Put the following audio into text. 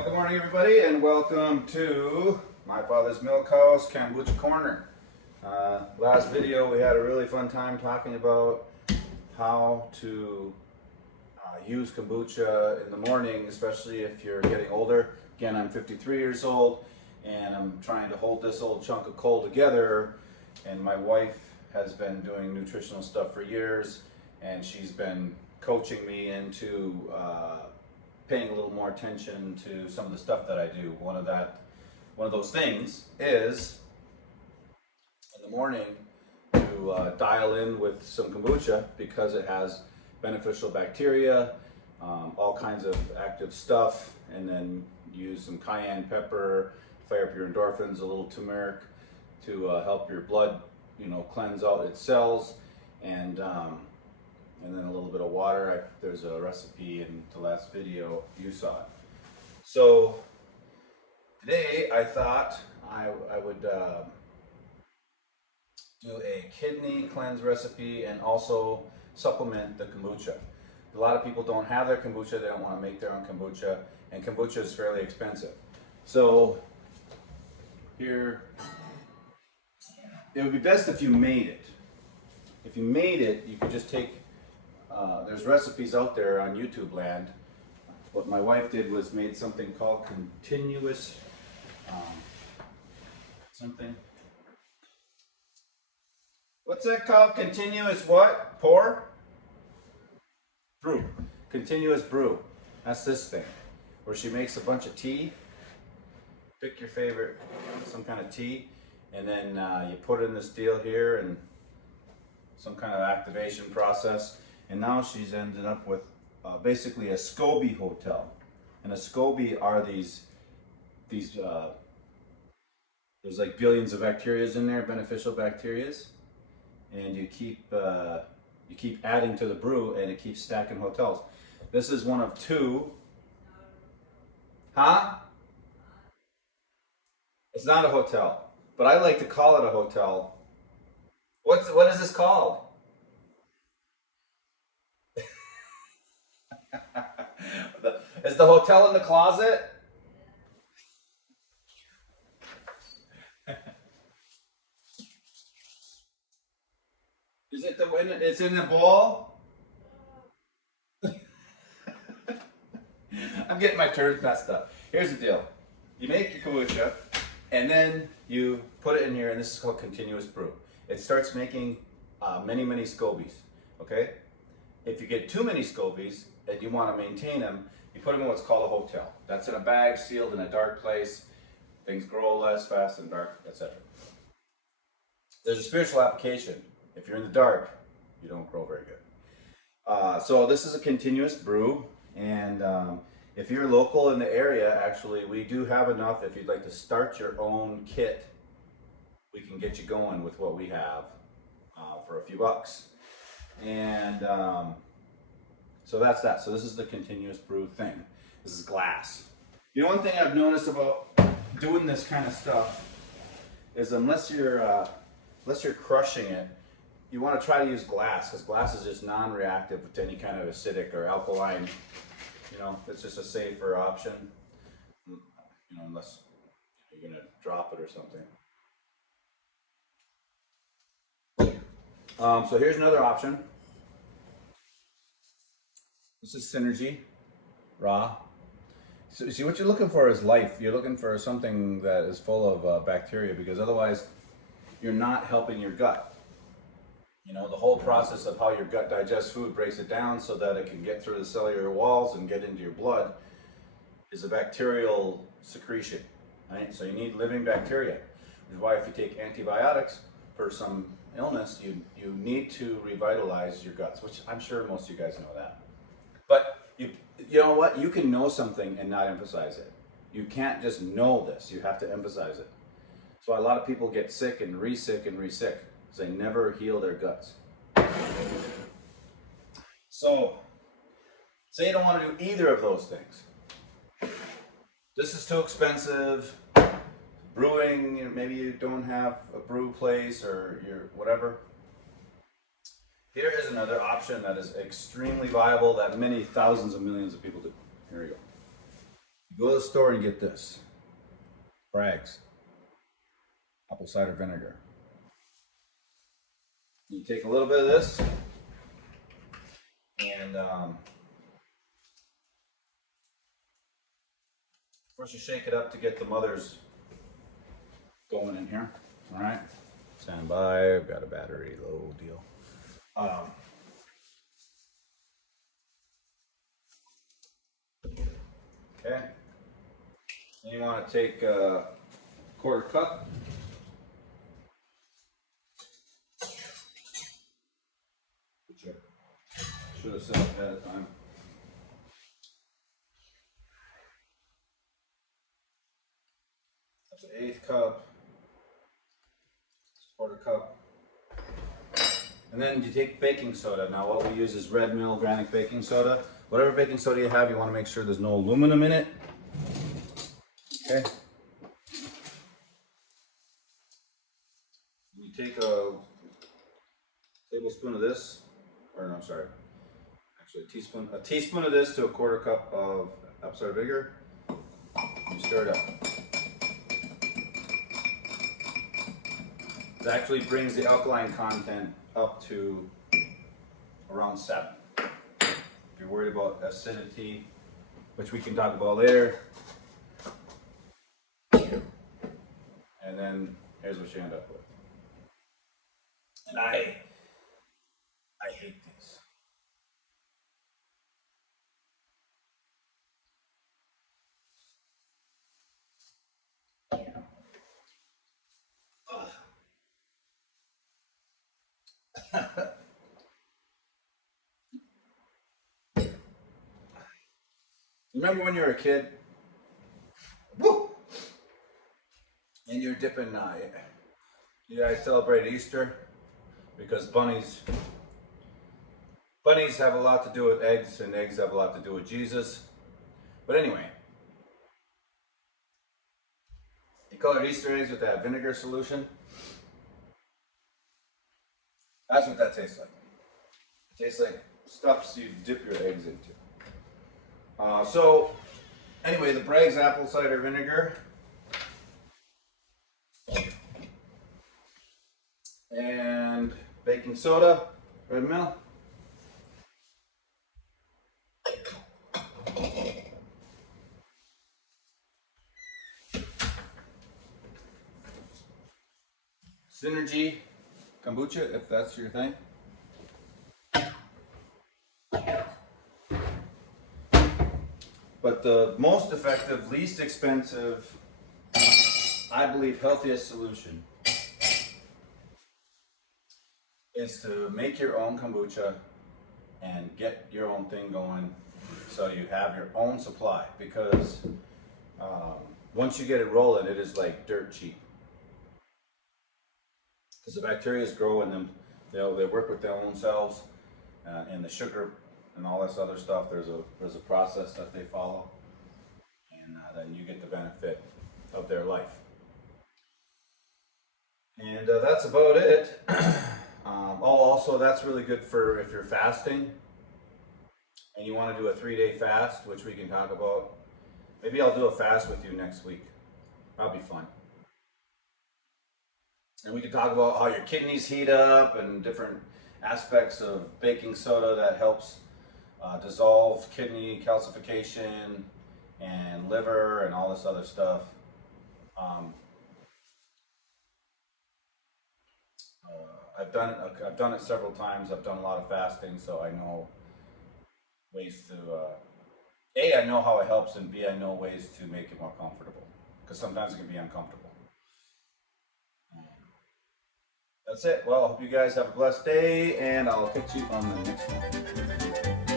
Well, good morning everybody and welcome to my father's milk house, Kombucha Korner. Last video we had a really fun time talking about how to use kombucha in the morning, especially if you're getting older. Again, I'm 53 years old and I'm trying to hold this old chunk of coal together, and my wife has been doing nutritional stuff for years and she's been coaching me into paying a little more attention to some of the stuff that I do. One of those things is in the morning to dial in with some kombucha because it has beneficial bacteria, all kinds of active stuff, and then use some cayenne pepper, fire up your endorphins, a little turmeric to help your blood, cleanse out its cells, and then a little bit of water. There's a recipe in the last video, you saw it. So today I thought I would do a kidney cleanse recipe and also supplement the kombucha. A lot of people don't have their kombucha, they don't want to make their own kombucha, and kombucha is fairly expensive. So here, it would be best if you made it. If you made it, you could just take there's recipes out there on YouTube land. What my wife did was made something called continuous what's that called? Continuous what? Pour? Brew. Continuous brew. That's this thing, where she makes a bunch of tea. Pick your favorite, some kind of tea, and then you put it in this deal here and some kind of activation process. And now she's ended up with basically a Scoby Hotel. And a Scoby are these there's like billions of bacterias in there, beneficial bacterias, and you keep adding to the brew, and it keeps stacking hotels. This is one of two. Huh? It's not a hotel, but I like to call it a hotel. What is this called? Is the hotel in the closet? Is it it's in the bowl? I'm getting my terms messed up. Here's the deal. You make your kombucha and then you put it in here, and this is called continuous brew. It starts making many Scobies, okay? If you get too many Scobies and you want to maintain them, you put them in what's called a hotel. That's in a bag, sealed in a dark place. Things grow less fast in dark, etc. There's a spiritual application. If you're in the dark, you don't grow very good. So this is a continuous brew, and if you're local in the area, actually, we do have enough. If you'd like to start your own kit, we can get you going with what we have for a few bucks. And so that's that. So this is the continuous brew thing. This is glass. One thing I've noticed about doing this kind of stuff is unless you're crushing it, you want to try to use glass, because glass is just non-reactive to any kind of acidic or alkaline. It's just a safer option. Unless you're gonna drop it or something. So here's another option. This is Synergy raw. So see, what you're looking for is life. You're looking for something that is full of bacteria, because otherwise you're not helping your gut. The whole process of how your gut digests food, breaks it down so that it can get through the cellular walls and get into your blood, is a bacterial secretion, right? So you need living bacteria, which is why if you take antibiotics for some illness, you need to revitalize your guts, which I'm sure most of you guys know that. But you know what? You can know something and not emphasize it. You can't just know this. You have to emphasize it. So a lot of people get sick and re-sick and re-sick because they never heal their guts. So say you don't want to do either of those things. This is too expensive. Brewing, maybe you don't have a brew place or whatever. Here is another option that is extremely viable that many thousands of millions of people do. Here we go. Go to the store and get this. Bragg's apple cider vinegar. You take a little bit of this and first you shake it up to get the mothers going in here. All right, stand by. I've got a battery low deal. Okay, and you want to take a quarter cup. Should have said it ahead of time. That's an eighth cup, quarter cup. And then you take baking soda. Now what we use is Red Mill organic baking soda. Whatever baking soda you have, you want to make sure there's no aluminum in it. Okay. You take a tablespoon of this, or no, I'm sorry, actually a teaspoon of this to a quarter cup of apple cider vinegar. You stir it up. It actually brings the alkaline content up to around 7. If you're worried about acidity, which we can talk about later. And then here's what you end up with. And I hate these. Remember when you were a kid? Woo! And you're dipping, you guys celebrate Easter because bunnies have a lot to do with eggs, and eggs have a lot to do with Jesus. But anyway, you color Easter eggs with that vinegar solution. That's what that tastes like. It tastes like stuff you dip your eggs into. So anyway, the Bragg's apple cider vinegar and baking soda, Red Mill. Synergy kombucha, if that's your thing. But the most effective, least expensive, I believe healthiest solution is to make your own kombucha and get your own thing going so you have your own supply, because once you get it rolling, it is like dirt cheap. Because the bacteria grow in them, they work with their own cells, and the sugar and all this other stuff. There's a process that they follow, and then you get the benefit of their life. And that's about it. Also, that's really good for if you're fasting and you want to do a 3-day fast, which we can talk about. Maybe I'll do a fast with you next week. That'll be fun. And we can talk about how your kidneys heat up and different aspects of baking soda that helps dissolve kidney calcification and liver and all this other stuff. I've done it several times. I've done a lot of fasting, so I know ways to A, I know how it helps, and B, I know ways to make it more comfortable, because sometimes it can be uncomfortable. That's it. Well, I hope you guys have a blessed day, and I'll catch you on the next one.